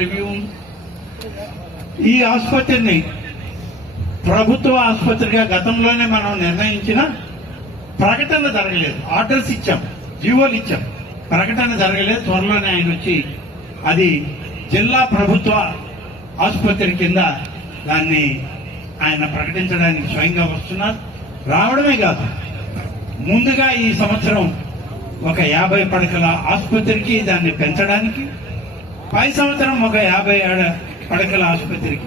Review ఈ ఆసుపత్రిని ప్రభుత్వ ఆసుపత్రిగా గతంలోనే మనం నిర్ణయించిన ప్రకటన జరగలేదు. ఆర్డర్స్ ఇచ్చాం, జీవోలు ఇచ్చాం, ప్రకటన జరగలేదు. త్వరలోనే ఆయన వచ్చి అది జిల్లా ప్రభుత్వ ఆసుపత్రి కింద దాన్ని ఆయన ప్రకటించడానికి స్వయంగా వస్తున్నారు. రావడమే కాదు, ముందుగా ఈ సంవత్సరం ఒక 50 పడకల ఆసుపత్రికి దాన్ని పెంచడానికి, పై సంవత్సరం ఒక 50 పడకల ఆసుపత్రికి,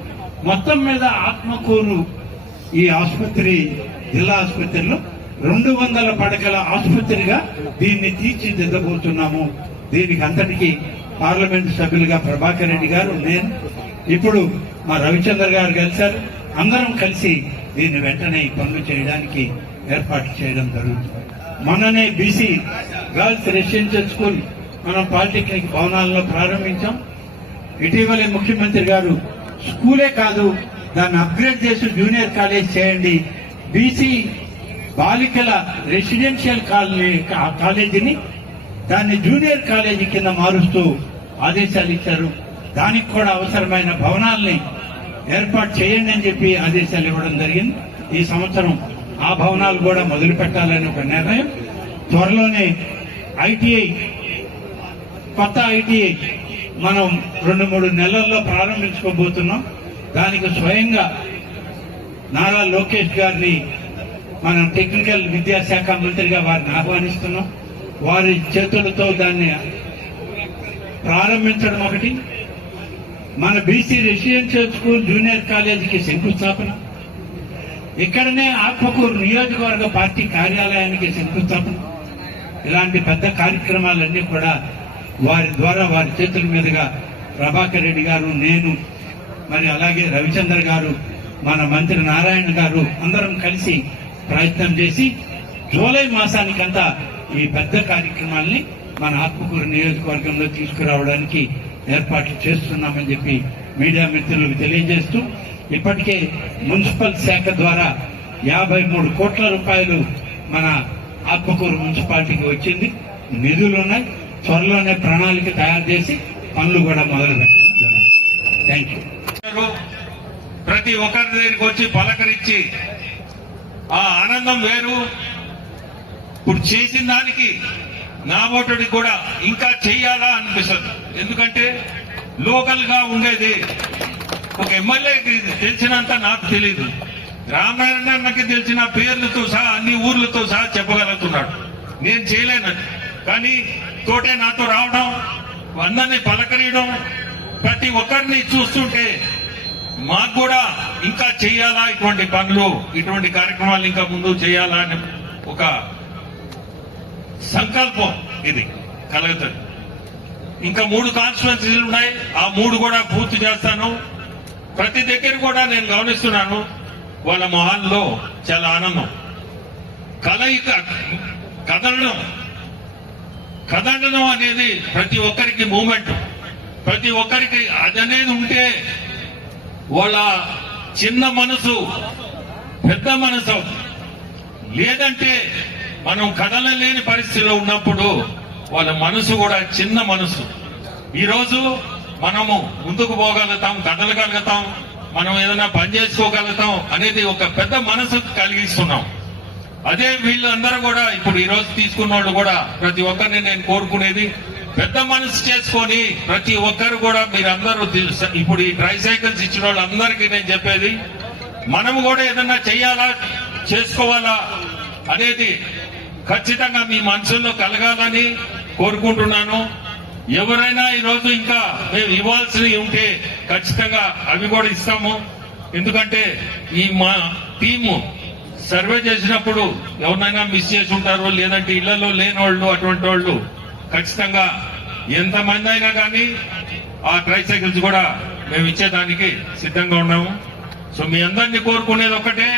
మొత్తం మీద ఆత్మకూరు ఈ ఆసుపత్రి జిల్లా ఆసుపత్రిలో 200 పడకల ఆసుపత్రిగా దీన్ని తీర్చిదిద్దబోతున్నాము. దీనికి అంతటికీ పార్లమెంటు సభ్యులుగా ప్రభాకర్ రెడ్డి గారు, నేను, ఇప్పుడు మా రవిచంద్ర గారు కలిశారు. అందరం కలిసి దీన్ని వెంటనే పనులు చేయడానికి ఏర్పాటు చేయడం జరుగుతుంది. మొన్ననే బీసీ గర్ల్స్ రెసిడెన్షియల్ స్కూల్ మనం పాలిటెక్నిక్ భవనాల్లో ప్రారంభించాం. ఇటీవలే ముఖ్యమంత్రి గారు స్కూలే కాదు దాన్ని అప్గ్రేడ్ చేసి జూనియర్ కాలేజ్ చేయండి, బీసీ బాలికల రెసిడెన్షియల్ కాలేజీని దాన్ని జూనియర్ కాలేజీ కింద మారుస్తూ ఆదేశాలు ఇచ్చారు. దానికి కూడా అవసరమైన భవనాల్ని ఏర్పాటు చేయండి అని చెప్పి ఆదేశాలు ఇవ్వడం జరిగింది. ఈ సంవత్సరం ఆ భవనాలు కూడా మొదలు పెట్టాలని ఒక నిర్ణయం. త్వరలోనే ఐటీఐ, కొత్త ఐటీఐ మనం 2-3 నెలల్లో ప్రారంభించుకోబోతున్నాం. దానికి స్వయంగా నారా లోకేష్ గారిని మనం టెక్నికల్ విద్యాశాఖ మంత్రిగా వారిని ఆహ్వానిస్తున్నాం. వారి చేతులతో దాన్ని ప్రారంభించడం ఒకటి, మన బీసీ రెసిడెన్షియల్ స్కూల్ జూనియర్ కాలేజీకి శంకుస్థాపన, ఇక్కడనే ఆత్మకూరు నియోజకవర్గ పార్టీ కార్యాలయానికి శంకుస్థాపన, ఇలాంటి పెద్ద కార్యక్రమాలన్నీ కూడా వారి ద్వారా, వారి చేతుల మీదుగా ప్రభాకర్ రెడ్డి గారు, నేను, మరి అలాగే రవిచంద్ర గారు, మన మంత్రి నారాయణ గారు అందరం కలిసి ప్రయత్నం చేసి జూలై మాసానికంతా ఈ పెద్ద కార్యక్రమాల్ని మన ఆత్మకూరు నియోజకవర్గంలో తీసుకురావడానికి ఏర్పాట్లు చేస్తున్నామని చెప్పి మీడియా మిత్రులకు తెలియజేస్తూ, ఇప్పటికే మున్సిపల్ శాఖ ద్వారా 53 కోట్ల రూపాయలు మన ఆత్మకూరు మున్సిపాలిటీకి వచ్చింది. నిధులున్నాయి. త్వరలోనే ప్రణాళిక తయారు చేసి పనులు కూడా మొదలు పెట్టడం జరుగుతుంది. Thank you. ప్రతి ఒక్కరి దగ్గరికి వచ్చి పలకరించి ఆ ఆనందం వేరు. ఇప్పుడు చేసిన దానికి నా ఓటుడికి కూడా ఇంకా చెయ్యాలా అనిపిస్తుంది. ఎందుకంటే లోకల్ గా ఉండేది ఒక ఎమ్మెల్యేకి తెలిసినంత నాకు తెలీదు. రామనారాయణకి తెలిసిన పేర్లతో సహా అన్ని ఊర్లతో సహా చెప్పగలుగుతున్నాడు. నేను చేయలేనని, కానీ తోటే నాతో రావడం, అందరినీ పలకరియడం, ప్రతి ఒక్కరిని చూస్తుంటే మాకు కూడా ఇంకా చెయ్యాలా ఇటువంటి పనులు, ఇటువంటి కార్యక్రమాలు ఇంకా ముందు చేయాలా అని ఒక సంకల్పం ఇది కలుగుతుంది. ఇంకా 3 కాన్స్టిట్యున్సీలు ఉన్నాయి. ఆ 3 కూడా పూర్తి చేస్తాను. ప్రతి దగ్గర కూడా నేను గమనిస్తున్నాను, వాళ్ళ మొహాల్లో చాలా ఆనందం. కలయిక, కదలడం అనేది ప్రతి ఒక్కరికి మూమెంట్, ప్రతి ఒక్కరికి అదనేది ఉంటే వాళ్ళ చిన్న మనసు పెద్ద మనసు, లేదంటే మనం కదలలేని పరిస్థితిలో ఉన్నప్పుడు వాళ్ళ మనసు కూడా చిన్న మనసు. ఈరోజు మనము ముందుకు పోగలుగుతాం, కదలగలుగుతాం, మనం ఏదైనా పని చేసుకోగలుగుతాం అనేది ఒక పెద్ద మనసు కలిగిస్తున్నాం. అదే వీళ్ళందరూ కూడా ఇప్పుడు ఈ రోజు తీసుకున్న వాళ్ళు కూడా ప్రతి ఒక్కరిని నేను కోరుకునేది, పెద్ద మనసు చేసుకొని ప్రతి ఒక్కరు కూడా మీరందరూ ఇప్పుడు ఈ ట్రైసైకిల్స్ ఇచ్చిన వాళ్ళందరికీ నేను చెప్పేది, మనము కూడా ఏదన్నా చెయ్యాలా, చేసుకోవాలా అనేది ఖచ్చితంగా మీ మనసుల్లో కలగాలని కోరుకుంటున్నాను. ఎవరైనా ఈరోజు ఇంకా మేము ఇవ్వాల్సినవి ఉంటే ఖచ్చితంగా అవి కూడా ఇస్తాము. ఎందుకంటే ఈ మా టీము సర్వే చేసినప్పుడు ఎవరినైనా మిస్ చేసి ఉంటారు, లేదంటే ఇళ్లలో లేని వాళ్ళు, అటువంటి వాళ్ళు ఖచ్చితంగా ఎంతమంది అయినా కానీ ఆ ట్రైసైకిల్స్ కూడా మేము ఇచ్చేదానికి సిద్ధంగా ఉన్నాము. సో మీ అందరినీ కోరుకునేది ఒకటే,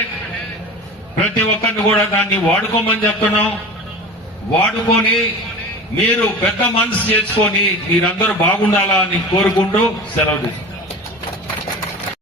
ప్రతి ఒక్కరిని కూడా దాన్ని వాడుకోమని చెప్తున్నాం. వాడుకొని మీరు పెద్ద మనసు చేసుకొని మీరందరూ బాగుండాలా అని కోరుకుంటూ సెలవు తీసుకుంటాం.